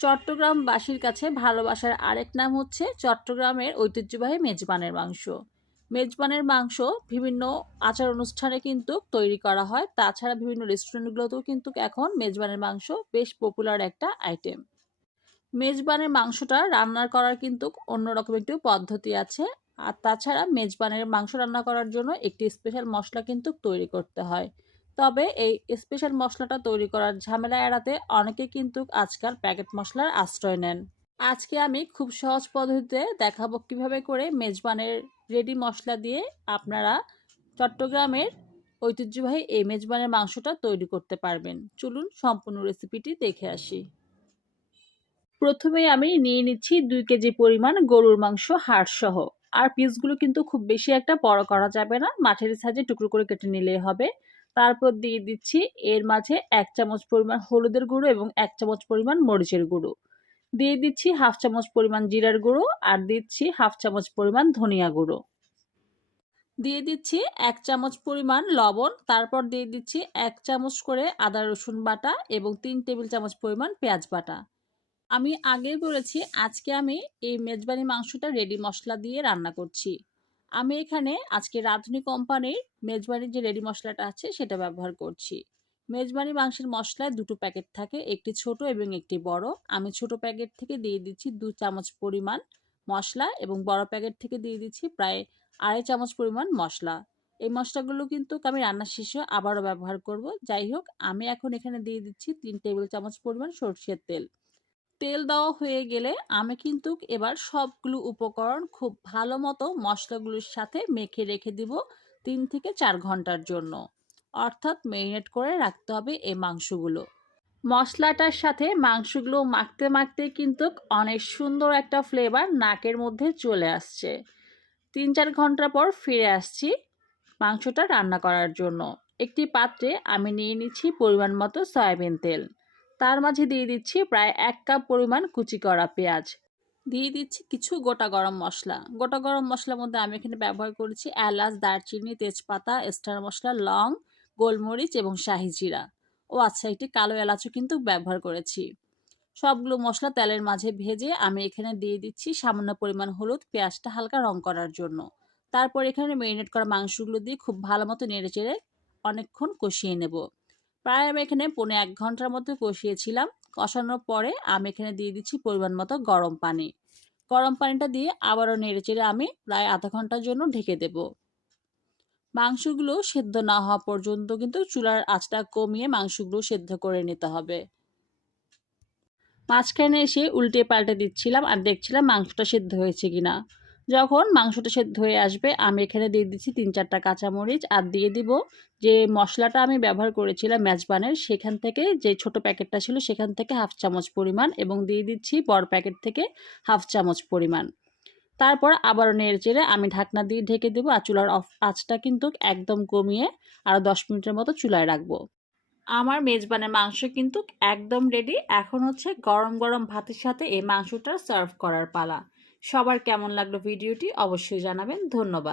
চট্টগ্রামবাসীর কাছে ভালোবাসার আরেক নাম হচ্ছে চট্টগ্রামের ঐতিহ্যবাহী মেজবানের মাংস। মেজবানের মাংস বিভিন্ন আচার অনুষ্ঠানে কিন্তু তৈরি করা হয়। তাছাড়া বিভিন্ন রেস্টুরেন্টগুলোতেও কিন্তু এখন মেজবানের মাংস বেশ পপুলার একটা আইটেম। মেজবানের মাংসটা রান্না করার কিন্তু অন্যরকম একটি পদ্ধতি আছে। আর তাছাড়া মেজবানের মাংস রান্না করার জন্য একটি স্পেশাল মশলা কিন্তু তৈরি করতে হয়। তবে এই স্পেশাল মশলাটা তৈরি করার ঝামেলা এড়াতে অনেকে কিন্তু আজকাল প্যাকেট মশলার আশ্রয় নেন। আজকে আমি খুব সহজ পদ্ধতিতে দেখাবো কিভাবে করে মেজবানের রেডি মশলা দিয়ে আপনারা চট্টগ্রামের ঐতিহ্যবাহী এই মেজবানের মাংসটা তৈরি করতে পারবেন। চলুন সম্পূর্ণ রেসিপিটি দেখে আসি। প্রথমে আমি নিয়ে নিচ্ছি 2 কেজি পরিমাণ গরুর মাংস হাড় সহ। আর পিসগুলো কিন্তু খুব বেশি একটা বড় করা যাবে না, মাঝারি সাইজে টুকরো করে কেটে নিলেই হবে। তারপর দিয়ে দিচ্ছি এর মাঝে 1 চামচ পরিমাণ হলুদের গুঁড়ো এবং 1 চামচ পরিমাণ মরিচের গুঁড়ো। দিয়ে দিচ্ছি হাফ চামচ পরিমাণ জিরার গুঁড়ো আর দিচ্ছি হাফ চামচ পরিমাণ ধনিয়া গুঁড়ো। দিয়ে দিচ্ছি 1 চামচ পরিমাণ লবণ। তারপর দিয়ে দিচ্ছি 1 চামচ করে আদা রসুন বাটা এবং 3 টেবিল চামচ পরিমাণ পেঁয়াজ বাটা। আমি আগেই বলেছি আজকে আমি এই মেজবানি মাংসটা রেডি মশলা দিয়ে রান্না করছি। আমি এখানে আজকে রাঁধুনি কোম্পানির মেজবানির যে রেডি মশলাটা আছে সেটা ব্যবহার করছি। মেজবানি মাংসের মশলায় দুটো প্যাকেট থাকে, একটি ছোট এবং একটি বড়। আমি ছোট প্যাকেট থেকে দিয়ে দিচ্ছি 2 চামচ পরিমাণ মশলা এবং বড় প্যাকেট থেকে দিয়ে দিচ্ছি প্রায় 2.5 চামচ পরিমাণ মশলা। এই মশলাগুলো কিন্তু আমি রান্নার শেষে আবারও ব্যবহার করব। যাই হোক, আমি এখন এখানে দিয়ে দিচ্ছি 3 টেবিল চামচ পরিমাণ সরষের তেল। তেল দেওয়া হয়ে গেলে আমি কিন্তু এবার সবগুলো উপকরণ খুব ভালো মতো মশলাগুলোর সাথে মেখে রেখে দিব 3 থেকে 4 ঘন্টার জন্য। অর্থাৎ ম্যারিনেট করে রাখতে হবে এই মাংসগুলো। মশলাটার সাথে মাংসগুলো মাখতে মাখতে কিন্তু অনেক সুন্দর একটা ফ্লেভার নাকের মধ্যে চলে আসছে। 3-4 ঘন্টা পর ফিরে আসছি মাংসটা রান্না করার জন্য। একটি পাত্রে আমি নিয়ে নিচ্ছি পরিমাণ মতো সয়াবিন তেল। তার মাঝে দিয়ে দিচ্ছি প্রায় 1 কাপ পরিমাণ কুচি করা পেঁয়াজ। দিয়ে দিচ্ছি কিছু গোটা গরম মশলা। গোটা গরম মশলার মধ্যে আমি এখানে ব্যবহার করেছি এলাচ, দারচিনি, তেজপাতা, স্টার মশলা, লং, গোলমরিচ এবং শাহি জিরা। ও আচ্ছা, একটি কালো এলাচও কিন্তু ব্যবহার করেছি। সবগুলো মশলা তেলের মাঝে ভেজে আমি এখানে দিয়ে দিচ্ছি সামান্য পরিমাণ হলুদ, পেঁয়াজটা হালকা রং করার জন্য। তারপর এখানে ম্যারিনেট করা মাংসগুলো দিয়ে খুব ভালো মতো নেড়েচেড়ে অনেকক্ষণ কষিয়ে নেব। প্রায় আমি এখানে 1.5 ঘন্টার মতো কষিয়েছিলাম। কষানোর পরে আমি এখানে দিয়ে দিচ্ছি পরিমাণ মতো গরম পানি। গরম পানিটা দিয়ে আবারও নেড়েচেড়ে আমি প্রায় আধা ঘন্টার জন্য ঢেকে দেব। মাংসগুলো সেদ্ধ না হওয়া পর্যন্ত কিন্তু চুলার আঁচটা কমিয়ে মাংসগুলো সেদ্ধ করে নিতে হবে। মাঝখানে এসে উল্টে পাল্টে দিচ্ছিলাম আর দেখছিলাম মাংসটা সেদ্ধ হয়েছে কিনা। যখন মাংসটা সেদ্ধ হয়ে আসবে আমি এখানে দিয়ে দিচ্ছি 3-4টা কাঁচামরিচ আর দিয়ে দিব যে মশলাটা আমি ব্যবহার করেছিলাম মেজবানের, সেখান থেকে যে ছোট প্যাকেটটা ছিল সেখান থেকে হাফ চামচ পরিমাণ এবং দিয়ে দিচ্ছি বড় প্যাকেট থেকে হাফ চামচ পরিমাণ। তারপর আবারও নেড়েচেড়ে আমি ঢাকনা দিয়ে ঢেকে দেবো আর চুলার আঁচটা কিন্তু একদম কমিয়ে আরও 10 মিনিটের মতো চুলায় রাখবো। আমার মেজবানের মাংস কিন্তু একদম রেডি। এখন হচ্ছে গরম গরম ভাতের সাথে এই মাংসটা সার্ভ করার পালা। সবার কেমন লাগলো ভিডিওটি অবশ্যই জানাবেন। ধন্যবাদ।